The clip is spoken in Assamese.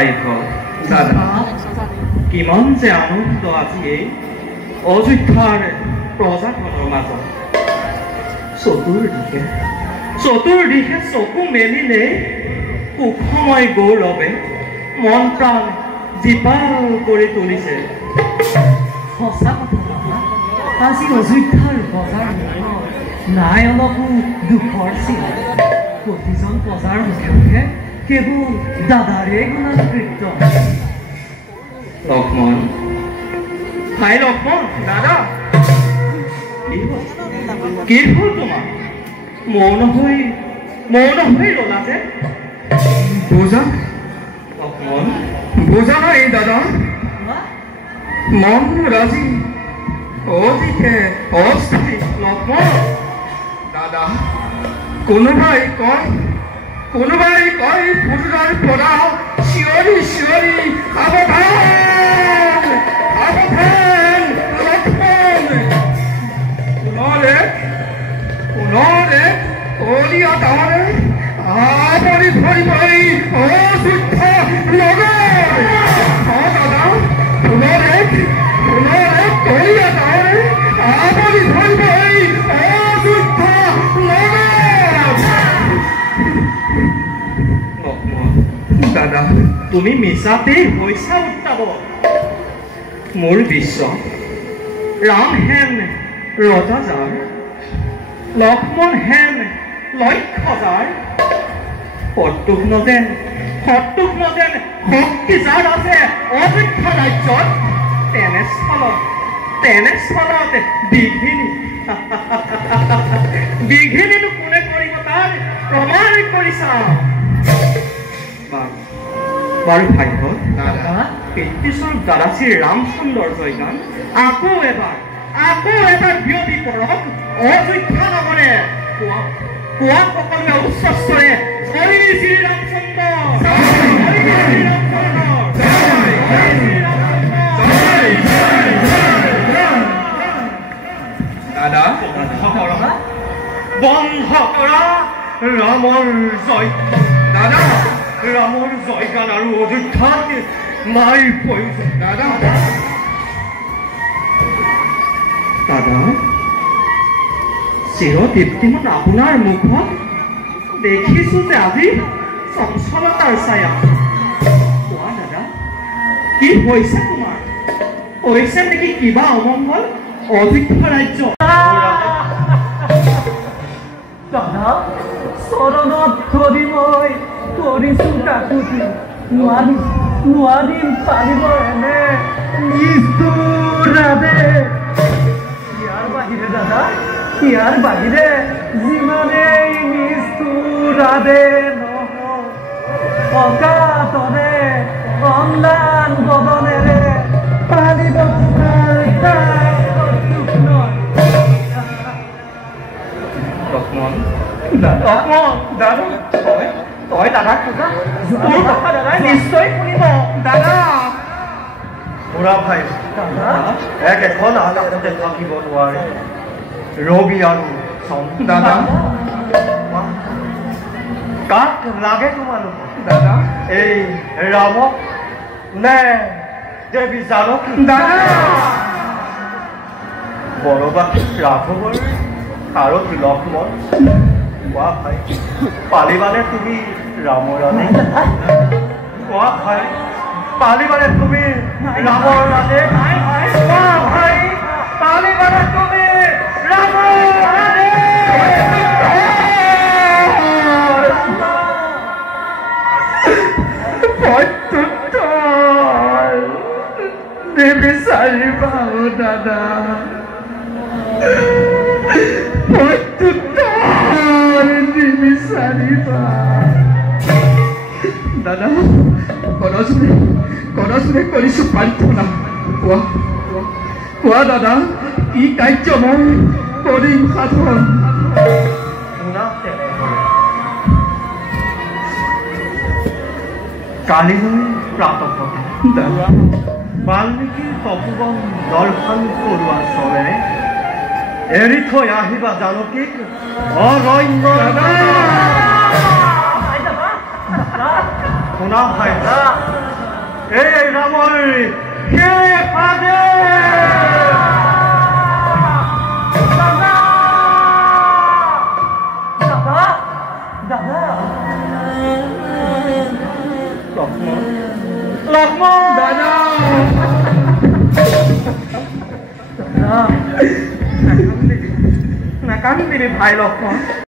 ভাইভ দাদা কিমান যে আনন্দ আজি এই অযোধ্যাৰ প্ৰজাখনৰ মাজত চতুৰ্দিশে চকু মেলিলে সুখময় গৌৰৱে মন প্ৰাণ জীপাল কৰি তুলিছে সঁচা কথা আজি অযোধ্যাৰ বজাৰ নাই অলপো দুখৰ চিন প্ৰতিজন বজাৰ মুখে কেৱল দাদাৰে গুণাকৃত লক্ষ্মণ হাই লক্ষ্মণ দাদা কি হ'ল তোমাৰ মৌন হৈ ৰলা যে বুজা লক্ষ্মণ বুজা নাই দাদা মন ৰাজি অতিকে অস্থিৰ লক্ষ্মণ দাদা কোনোবাই কয় ফুলৰ পৰা চিঞৰি সাৱধান লক্ষ্মণ পুনৰে কলিয়া ডাঙৰে আৱৰি ধৰিবই অযোধ্যা নগৰ দাদা পুনৰে কলিয়া ডাঙৰে আৱৰি ধৰিবই অযোধ্যা নগৰ দাদা তুমি মিছাতেই হৈছা উত্তাৱল মোৰ বিশ্বাস ৰাম হেন ৰজা যাৰ লক্ষ্মণ হেন লক্ষ্য যাৰ শত্ৰুঘ্ন যেন শক্তি যাৰ আছে অযোধ্যা ৰাজ্যত তেনেস্থলত বিঘিনিনো কোনে কৰিব তাৰ প্ৰমাণ কৰিছা বাৰু ভাগ্য দাদা পিতৃস্বৰূপ দাদাশ্ৰী ৰামচন্দ্ৰৰ জয়গান আকৌ এবাৰ বিয়পি পৰক অযোধ্যা নগৰে কোৱা সকলোৱে উচ্চস্তৰে জয় শ্ৰী ৰামচন্দ্ৰ দাদা বন্ধ কৰা ৰামৰ জয় দাদা ৰামৰ জয়গান আৰু অযোধ্যাত নাই প্ৰয়োজন দাদা চিৰদীপ্তিমান আপোনাৰ মুখত দেখিছো যে আজি চঞ্চলতাৰ ছায়া কোৱা দাদা কি হৈছে তোমাৰ হৈছে নেকি কিবা অমংগল অযোধ্যা ৰাজ্য দাদা চৰণত ধৰি মই কৰিছো কাকুতি নোৱাৰিম পাৰিব এনে ইয়াৰ বাহিৰে যিমানেই নিষ্ঠুৰাদে নহওক অকাতৰে অম্লান বদনেৰে পালিব লক্ষ্মণ দাদা তই দাদাক খোজা তোৰ কথা দাদাই নিশ্চয় শুনিব দাদা বুঢ়া ভাই এখন আকাশতে থাকিব নোৱাৰে ৰবি আৰু দাদা কাক লাগে তোমালোক দাদা এই ৰামক নে দেৱী জানক দাদা বৰবাদ ৰাঘৱৰ আৰু লক্ষ্মণ কোৱা ভাই পালিবানে তুমি ৰামৰ ৰাণী কোৱা ভাই পালিবানে তুমি ৰামৰ ৰাণী কোৱা ভাই পালিবানে তুমি ৰামৰ ৰাণী নিবিচাৰিবা দাদা নিবিচাৰিবা দাদা কনজনে কৰিছো প্ৰাৰ্থনা কোৱা দাদা কি কাৰ্য মই কৰিম সাধন কালি মই প্ৰাতঃকালে দাদা বাল্মীকিৰ তপোবন দৰ্শন কৰোৱা চলেৰে এৰি থৈ আহিবা জানকীক অৰণ্য শোনা ভাইরা এই রামর কে খাবে দাদা দাদা দাদা লক্ষ্মণ লক্ষ্মণ দাদা নাকান্দিরে ভাই লক্ষ্মণ